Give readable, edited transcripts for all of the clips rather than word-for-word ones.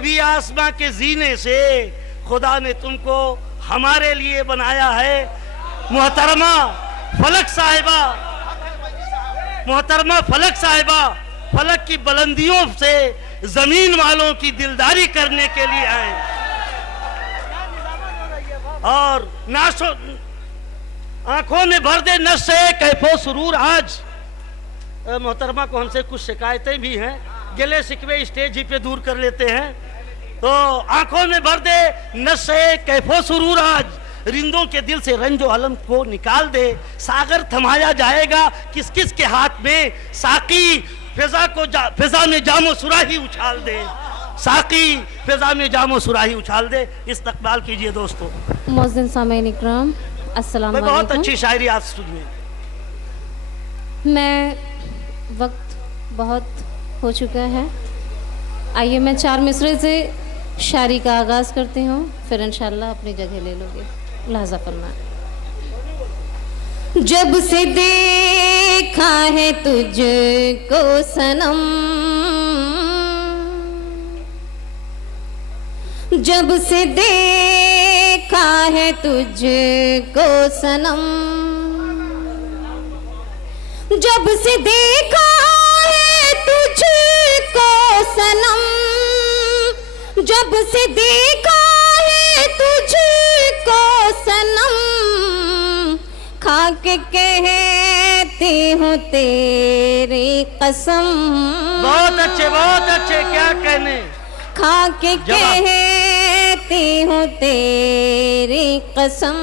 कभी आसमां के जीने से खुदा ने तुमको हमारे लिए बनाया है। मोहतरमा फलक साहिबा, मोहतरमा फलक साहिबा फलक की बुलंदियों से जमीन वालों की दिलदारी करने के लिए आए और नाशो आंखों में भर दे नशे कैफो सुरूर। आज मोहतरमा को हमसे कुछ शिकायतें भी हैं, गिले शिकवे स्टेज ही पे दूर कर लेते हैं। तो आंखों में भर दे नशे कैफो सुरूर, आज रिंदों के दिल से रंजो अलम को निकाल दे। सागर थमाया जाएगा किस किस के हाथ में, साकी फिजा में जामो सुराही उछाल दे, साकी फिजा में जामो सुराही उछाल दे। इस्तकबाल कीजिए दोस्तों। मोज़्ज़िन सामीन इकराम, अस्सलाम वालेकुम। बहुत अच्छी शायरी आज सुनिए। मैं वक्त बहुत हो चुका है, आइए मैं 4 मिसरे से शायरी का आगाज़ करती हूँ, फिर इंशाल्लाह अपनी जगह ले लोगे। लिहाजा फरमाएं। जब से देखा है तुझको सनम, जब से देखा है तुझको सनम, जब से देखा है तुझको सनम, जब से देखा है तुझको सनम, खा के कहती हूँ तेरी कसम। बहुत अच्छे, क्या कहने। खा के कहती हूँ तेरी कसम,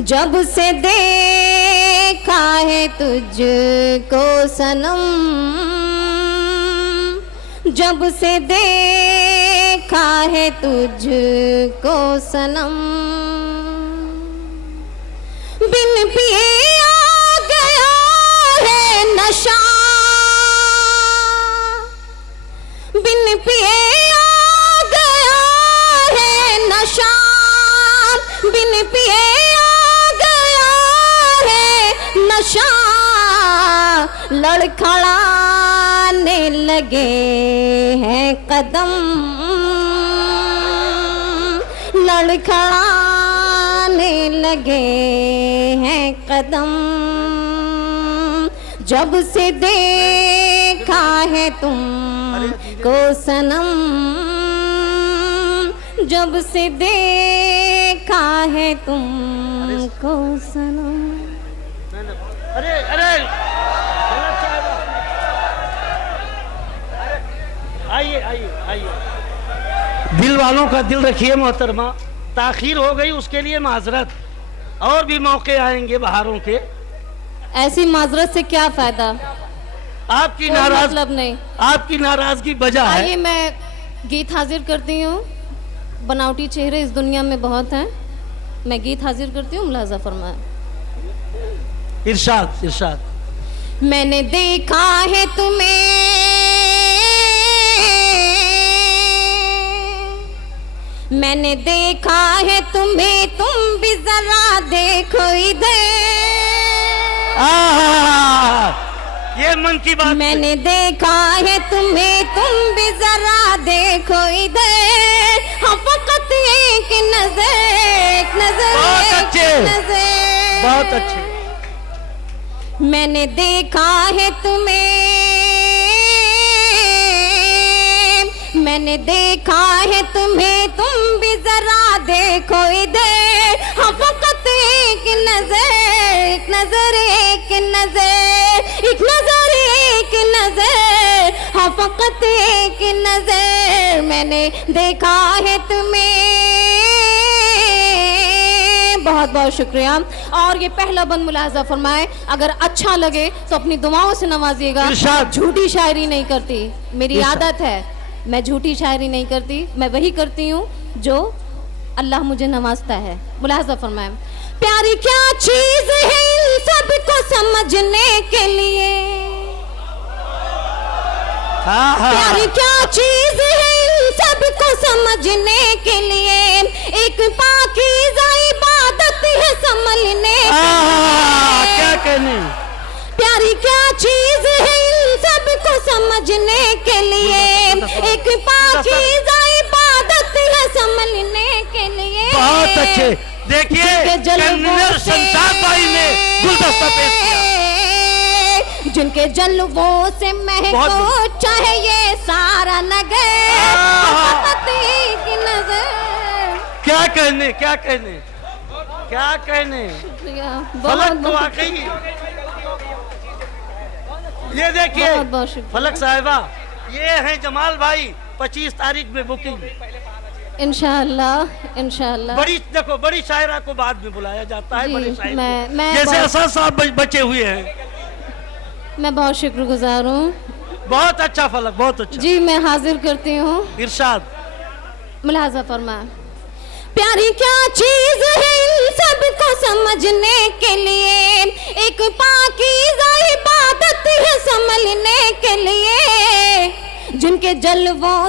जब से देखा है तुझको सनम, जब से देखा है तुझको सनम, बिन पिए आ गया है नशा, बिन पिए आ गया है नशा, बिन पिए आ गया है नशा, लड़खड़ाने लगे हैं कदम, लड़खड़ाने लगे हैं कदम, जब से देखा है तुमको सनम, जब से देखा है तुमको सनम। अरे आइए, दिल वालों का दिल रखिए मोहतरमा। ताखीर हो गई उसके लिए माजरत, और भी मौके आएंगे बहारों के। ऐसी माजरत से क्या फायदा, आपकी मतलब नहीं, आपकी नाराजगी बजा है। आइए मैं गीत हाजिर करती हूँ। बनावटी चेहरे इस दुनिया में बहुत हैं, मैं गीत हाजिर करती हूँ, मुलाजा फरमाएं। इरशाद इरशाद। मैंने देखा है तुम्हें, मैंने देखा है तुम्हें, तुम भी जरा देखो इधर। ये मन की बात। मैंने देखा है तुम्हें, तुम भी जरा देखो इधर। हाँ फकत एक नजर, एक नजर, बहुत अच्छे, एक नजर। बहुत अच्छे। मैंने देखा है तुम्हें, मैंने देखा है तुम्हें, तुम भी जरा देखो इधर। हाँ फकत एक नजर, एक नजर, एक नजर, एक नजर, एक नजर। हाँ फकत एक नजर, मैंने देखा है तुम्हें। बहुत बहुत शुक्रिया। और ये पहला बंद मुलाहजा फरमाए, अगर अच्छा लगे तो अपनी दुआओं से नवाजिएगा। झूठी शायरी नहीं करती, मेरी आदत है, मैं झूठी शायरी नहीं करती, मैं वही करती हूँ जो अल्लाह मुझे नवाजता है। मुलाहजा फरमाए। प्यारी क्या चीज है इन सबको समझने के लिए, प्यारी क्या चीज है इन सबको समझने के लिए। एक पाकीज़ा इबादत है संभलने, क्या कहने। प्यारी क्या चीज है इन सबको समझने के लिए, एक पाकीज़ा इबादत है संभलने के लिए। बहुत अच्छे। देखिए कन्वीनर शमशाद भाई ने गुलदस्ता पेश किया। जिनके जलवों से महको चाहे ये सारा नगर, की नजर। क्या कहने, क्या कहने, क्या कहने। फलक तो वाकई, ये देखिए फलक साहिबा, ये हैं जमाल भाई, 25 तारीख में बुकिंग। इंशाअल्लाह, इंशाअल्लाह। बड़ी देखो, बड़ी शायरा को बाद में बुलाया जाता है, बड़े शायर मैं जैसे असद साहब बचे हुए हैं। मैं बहुत शुक्रगुजार हूँ। बहुत अच्छा फलक, बहुत अच्छा जी। मैं हाजिर करती हूँ। इरशाद। मुलाजा फरमाए। प्यारी क्या चीज है इन सबको समझने के लिए, एक पाकीज़ा इबादत है संभलने के लिए। जिनके जलवों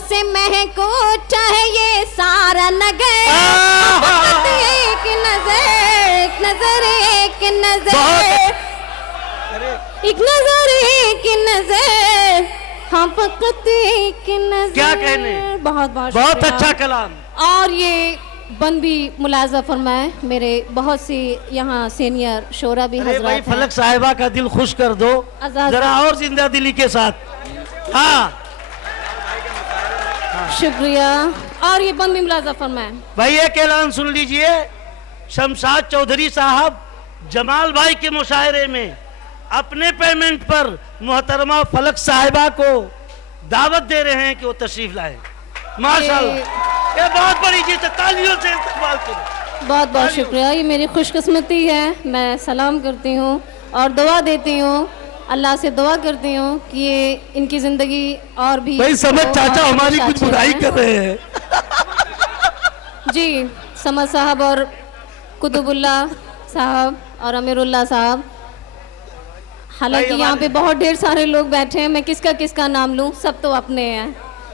से महको चाहे ये सारा नगर। एक नजर, एक नजर, एक नजर, एक नजर, एक नजर, हाँ फकत एक नजर। क्या कहने। बहुत बहुत अच्छा कलाम। और ये बंद भी मुलाजा फरमाए। मेरे बहुत सी यहाँ सीनियर शोरा भी हजरात भाई, फलक साहिबा का दिल खुश कर दो जरा और जिंदा दिली के साथ। हाँ शुक्रिया। और ये बंद भी मुलाजा फरमाए। भाई एक ऐलान सुन लीजिए, शमशाद चौधरी साहब जमाल भाई के मुशायरे में अपने पेमेंट पर मोहतरमा फलक साहिबा को दावत दे रहे हैं कि वो तशरीफ लाए। माशाल्लाह, ये बहुत बड़ी चीज है, तालियों से इस्तकबाल करो। बहुत बहुत शुक्रिया, ये मेरी खुशकिस्मती है। मैं सलाम करती हूँ और दुआ देती हूँ, अल्लाह से दुआ करती हूँ कि ये इनकी जिंदगी और भी। भाई समझ चाचा हमारी कुछ बुराई कर रहे हैं। जी। समझ साहब और कुतुबुल्ला साहब और अमीरुल्लाह साहब, हालांकि यहाँ पे बहुत ढेर सारे लोग बैठे हैं, मैं किसका किसका नाम लूँ, सब तो अपने हैं।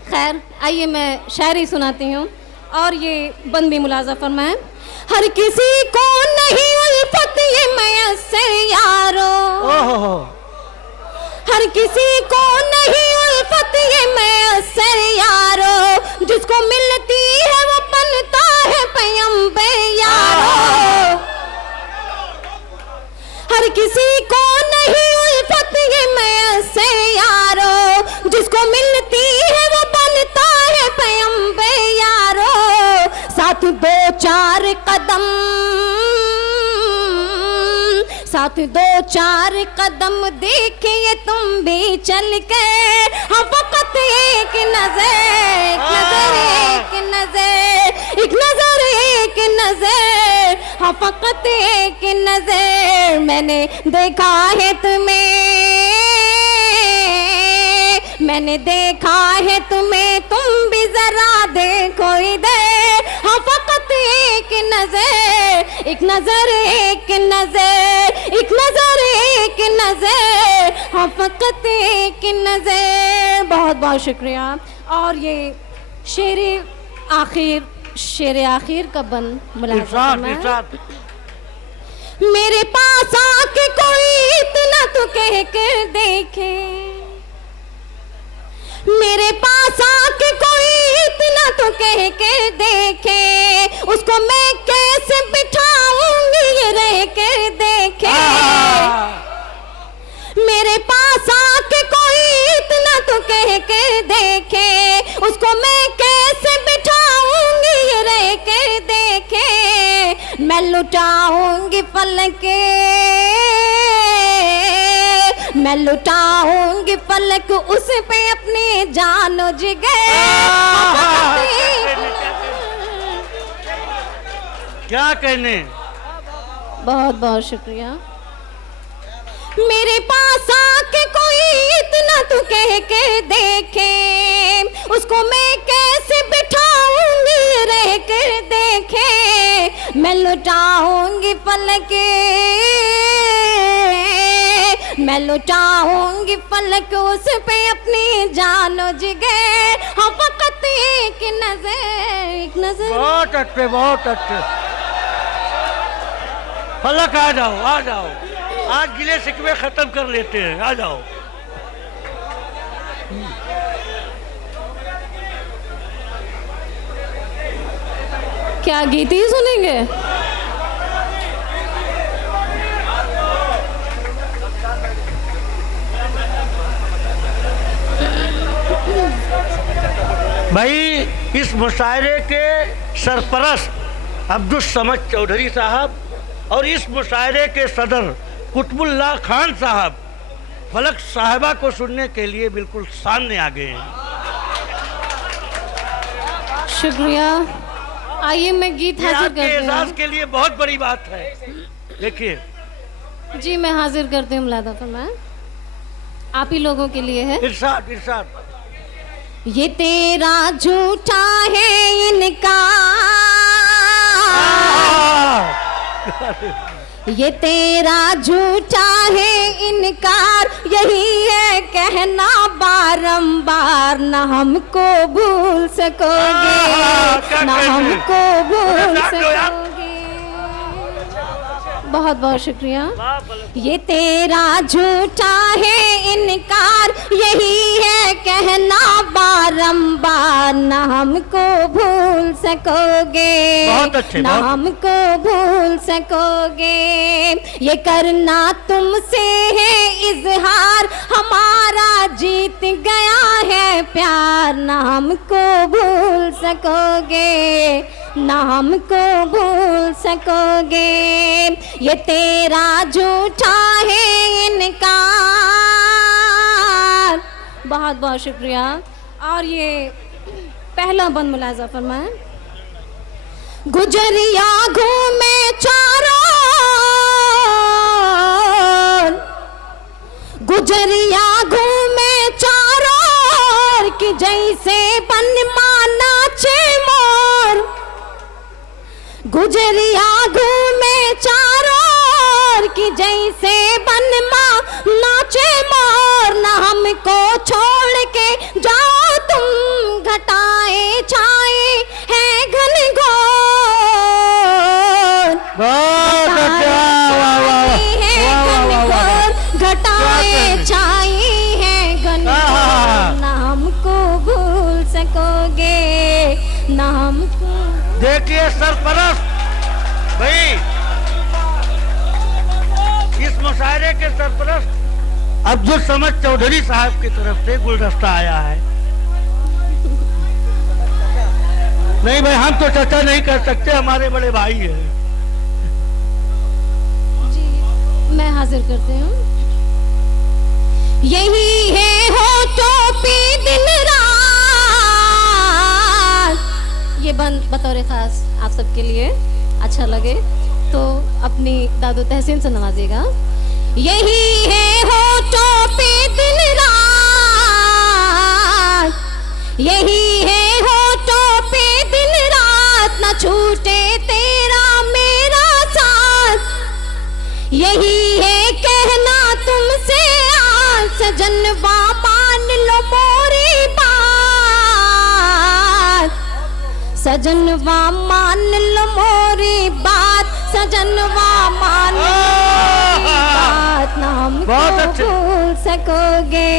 खैर आइए मैं शायरी सुनाती हूँ। और ये बंद भी मुलाजा फरमाए। हर किसी को नहीं उल्फत ये मयस्सर यारो, हर किसी को नहीं उल्फत ये मयस्सर यारो, जिसको मिलती है वो बनता है पैगंबर यारो। हर किसी को नहीं उल्फत ये मयस्सर यारो, जिसको मिलती है वो बनता है पैगंबर यारो। साथ दो चार कदम, साथ दो चार कदम देखिए तुम भी चल के। हाँ फकत एक नजर, एक नजर, एक नजर, एक नजर, एक नजर, हाँ फकत एक नजर। मैंने देखा है तुम्हें, मैंने देखा है तुम्हें, तुम भी जरा देखो इधर। हाँ फकत एक नजर, एक नजर, एक नजर, एक नजर, एक नजर, हाँ फकत एक नजर। बहुत बहुत शुक्रिया। और ये शेर आखिर का बंद मुलाज़ा। मेरे पास आके कोई इतना तो कह कर देखे, मेरे पास आके कोई इतना तो कह के देखे, उसको मैं कैसे बिठाऊंगी ये रह के देखे। मेरे पास आके कोई इतना तो कह के देखे, उसको मैं कैसे बिठाऊंगी ये रह के देखे। मैं लुटाऊंगी फलक, मैं लुटाऊंगी फलक उस पे अपनी जानो जिगर। क्या कहने। बहुत बहुत शुक्रिया। मेरे पास आके कोई इतना तो कह के देखे, उसको मैं कैसे बिठाऊंगी रह के देखे। मैं लुटाऊंगी फलक, मैं लुटाऊंगी फलक उस पे अपनी जानो जिगर। हाँ फकत एक नजर, एक नजर। बहुत अच्छे, बहुत अच्छे। फलक आ जाओ, आ जाओ। आज गिले शिकवे खत्म कर लेते हैं, आ जाओ। क्या गीत ही सुनेंगे? भाई इस मुशायरे के सरपरस्त अब्दुल समद चौधरी साहब और इस मुशायरे के सदर कुतुबुल्लाह खान साहब फलक साहिबा को सुनने के लिए बिल्कुल सामने आ गए हैं। शुक्रिया। आइए मैं गीत ये हाजिर आपके करती एजाज हूँ। के लिए बहुत बड़ी बात है। देखिए जी मैं हाजिर करती हूँ मुलादा फरमाएं। आप ही लोगों के लिए है। इरशाद इरशाद। ये तेरा झूठा है इनकार, ये तेरा झूठा है इनकार, यही है कहना बारंबार, न हमको भूल सकोगे, न हमको भूल सकोगे। बहुत बहुत शुक्रिया। ये तेरा झूठा है इनकार, यही है कहना बारंबार, न हमको भूल सकोगे, न हमको भूल सकोगे। ये करना तुमसे है इजहार, हमारा जीत गया है प्यार, न हमको भूल सकोगे, न हमको भूल सकोगे। ये तेरा झूठा है इनकार। बहुत बहुत शुक्रिया। और ये पहला बंद मुलाजा फरमाएं। गुजरिया घूमे चारों, गुजरिया घूमे चारों कि जैसे बन माना चे मोर, गुजरिया घूमे चारों कि जैसे बनमा नाचे मोर, न हमको छोड़ के जाओ तुम, घटाए छाए है घन घोर, घटाए छाए है घन घोर, न हमको भूल सकोगे, न हमको। देखिए सरपरस्त भाई, इस मुशायरे के सरपरस्त अब्दुल समद चौधरी साहब की तरफ से गुलदस्ता आया है। नहीं भाई, हम तो चर्चा नहीं कर सकते, हमारे बड़े भाई हैं। जी मैं हाजिर करती हूँ। यही है होठों पे दिन रात, ये बंद बतौर खास आप सबके लिए, अच्छा लगे तो अपनी दादू तहसीन से नवाजिएगा। यही है होठों पे दिन रात, यही है होठों पे दिन रात, न छूटे तेरा मेरा साथ, यही है कहना तुमसे आज, सजनवा मान लो मोरी बात, सजनवा मान लो मोरी बात, सजनवा मान लो बात, ना हमको भूल सकोगे,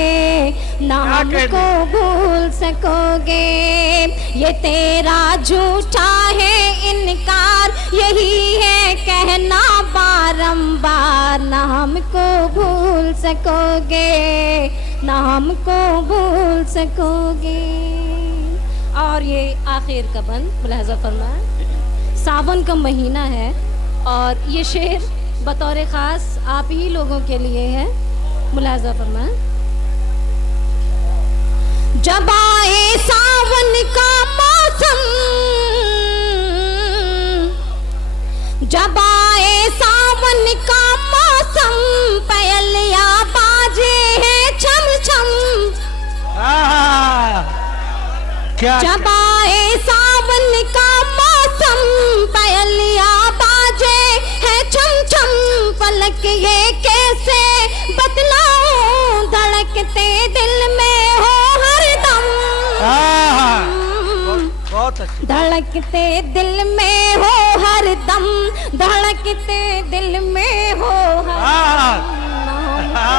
ना हमको भूल सकोगे। ये तेरा झूठा है इनकार, यही है कहना बारंबार, ना हमको भूल सकोगे, ना हमको भूल सकोगे। और ये आखिर का बंद मुलाहजा फरमाएं। सावन का महीना है और ये शेर बतौर ख़ास आप ही लोगों के लिए है। मुलाहजा फरमाएं। जब आए सावन का मौसम, जब आए सावन का मौसम, पयलिया बाजे है छम छम, जब आए सावन का मौसम, पयलिया बाजे है छम छम, पलक ये कैसे बतलाऊं, धड़कते दिल में हो हरदम। बहुत धड़कते दिल में हो हर दम, धड़कते दिल में हो हर दम।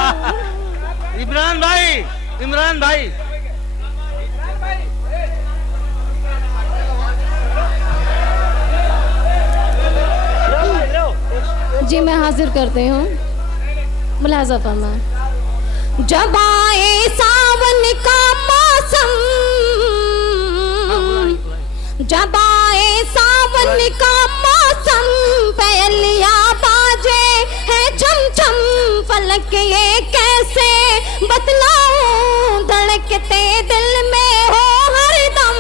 इमरान भाई, इमरान भाई, जी मैं हाजिर करती हूँ। मुलाजा फरमा। जब आए सावन का मौसम, जब आए सावन का मौसम, पहलिया बाजे है झम झम, फलक ये कैसे बतलाऊं, धड़कते दिल में हो हरदम।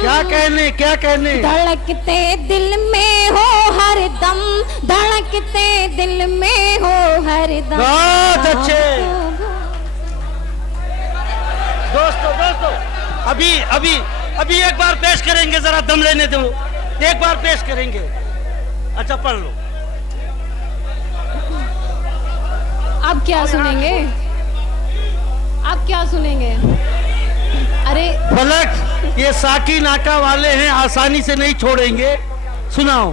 क्या कहने, क्या कहने, धड़कते दिल में हो हरदम, धड़कते दिल में हो हरदम। बहुत अच्छे दोस्तों, दोस्तों अभी अभी अभी एक बार पेश करेंगे, जरा दम लेने दो, एक बार पेश करेंगे। अच्छा पढ़ लो। अब क्या सुनेंगे, अब क्या सुनेंगे? अरे फलक, ये साकी नाका वाले हैं, आसानी से नहीं छोड़ेंगे, सुनाओ।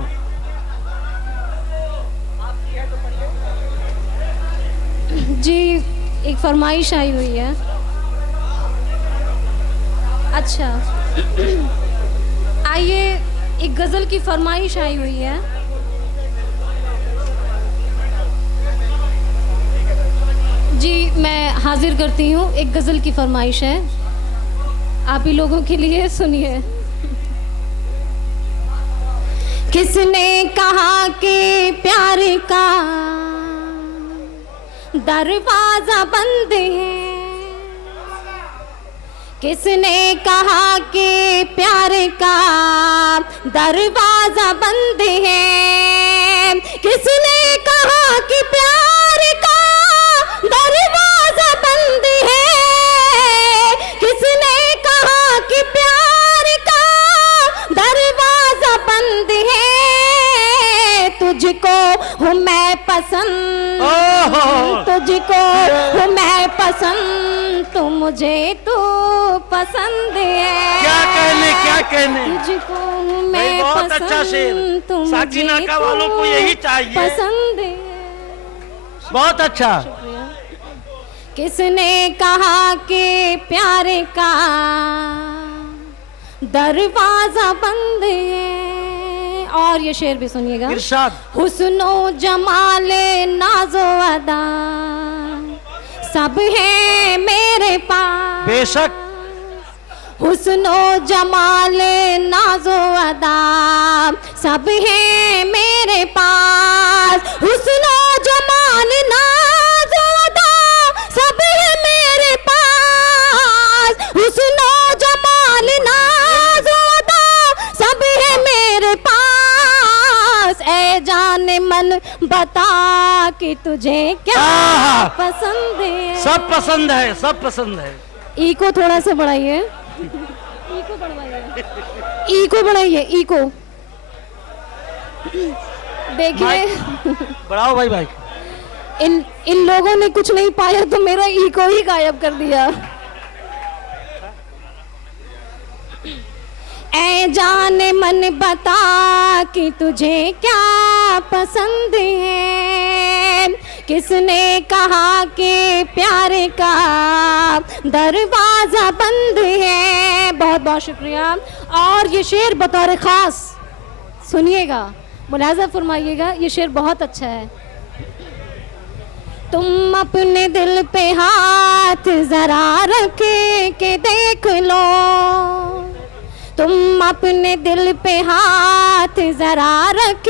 जी एक फरमाइश आई हुई है। अच्छा आइए, एक गजल की फरमाइश आई हुई है। जी मैं हाजिर करती हूँ, एक गजल की फरमाइश है आप ही लोगों के लिए, सुनिए। किसने कहा कि प्यार का दरवाजा बंद है, किसने कहा कि प्यार का दरवाजा बंद है, किसने कहा कि प्यार का दरवाजा बंद है, किसने कहा कि प्यार का दरवाजा बंद है, तुझको हूँ मैं पसंद, तुझको हूँ मैं पसंद, तू मुझे तू पसंद है। क्या कहने, क्या कहने, तुझको हूँ मैं बहुत पसंद, अच्छा शेर, तू साकी मुझे नाका वालों को यही चाहिए, पसंद है। बहुत अच्छा। किसने कहा कि प्यार का दरवाजा बंद है। और ये शेर भी सुनिएगा। इरशाद। हुस्नो जमाले नाजो अदा सब है मेरे पास, बेशक। हुस्नो जमाले नाजो अदा सब है मेरे पास, हुस्नो जमाल नाजो अदा सब है मेरे पास, हुस्नो जमाल नाजो अदा सब है मेरे पास। ऐ जाने मन बता कि तुझे क्या पसंद है। सब पसंद है, सब पसंद है। इको थोड़ा सा बढ़ाइए, इको बढ़ाइए, इको बढ़ाइए, इको। देखिए बढ़ाओ भाई, भाई इन लोगों ने कुछ नहीं पाया तो मेरा इको ही गायब कर दिया। ऐ जाने मन बता कि तुझे क्या पसंद है, किसने कहा कि प्यार का दरवाजा बंद है। बहुत बहुत शुक्रिया। और ये शेर बतौर ख़ास सुनिएगा, मुलाज़ा फरमाइएगा, ये शेर बहुत अच्छा है। तुम अपने दिल पे हाथ ज़रा रख के देख लो, तुम अपने दिल पे हाथ ज़रा रख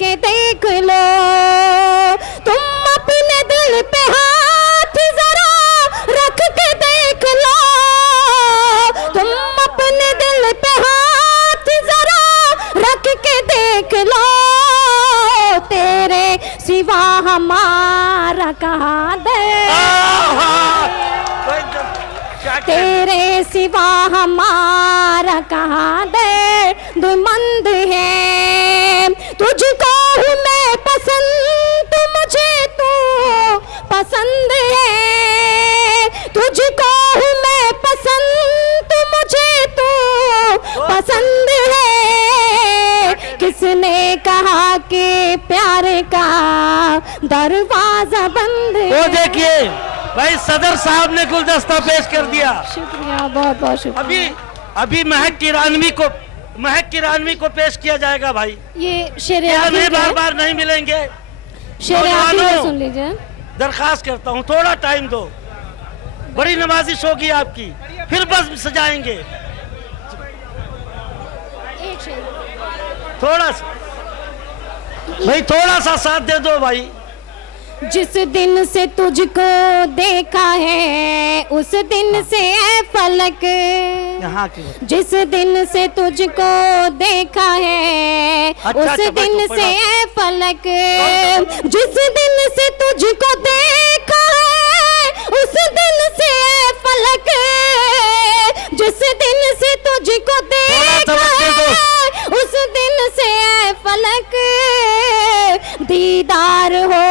के देख लो, तुम अपने दिल पे हाथ ज़रा रख के देख लो, तुम अपने दिल पे हाथ ज़रा रख के देख लो, तेरे सिवा हमारा कहाँ दे, तेरे सिवा हमारा कहाँ दर्दमंद है। तुझको हूँ मैं पसंद, तू मुझे तू पसंद है, तुझको हूँ मैं पसंद, तू मुझे तू पसंद है। किसने कहा कि प्यारे का दरवाजा बंद है। वो देखिए भाई सदर साहब ने गुलदस्ता पेश कर दिया। शुक्रिया, बहुत बहुत शुक्रिया। अभी महक किरानवी को पेश किया जाएगा भाई। ये शेर हमें बार बार नहीं मिलेंगे। शेर आखिरी सुन लीजिए। दरखास्त करता हूँ थोड़ा टाइम दो, बड़ी नवाजिश होगी आपकी, फिर बस सजाएंगे। एक शेर थोड़ा सा भाई, थोड़ा सा साथ दे दो भाई। जिस दिन से तुझको देखा है उस दिन से है फलक। यहाँ की जिस दिन से तुझको देखा है उस दिन से है फलक। जिस दिन से तुझको देखा है उस दिन से है फलक। जिस दिन से तुझको देखा है उस दिन से है फलक। दीदार हो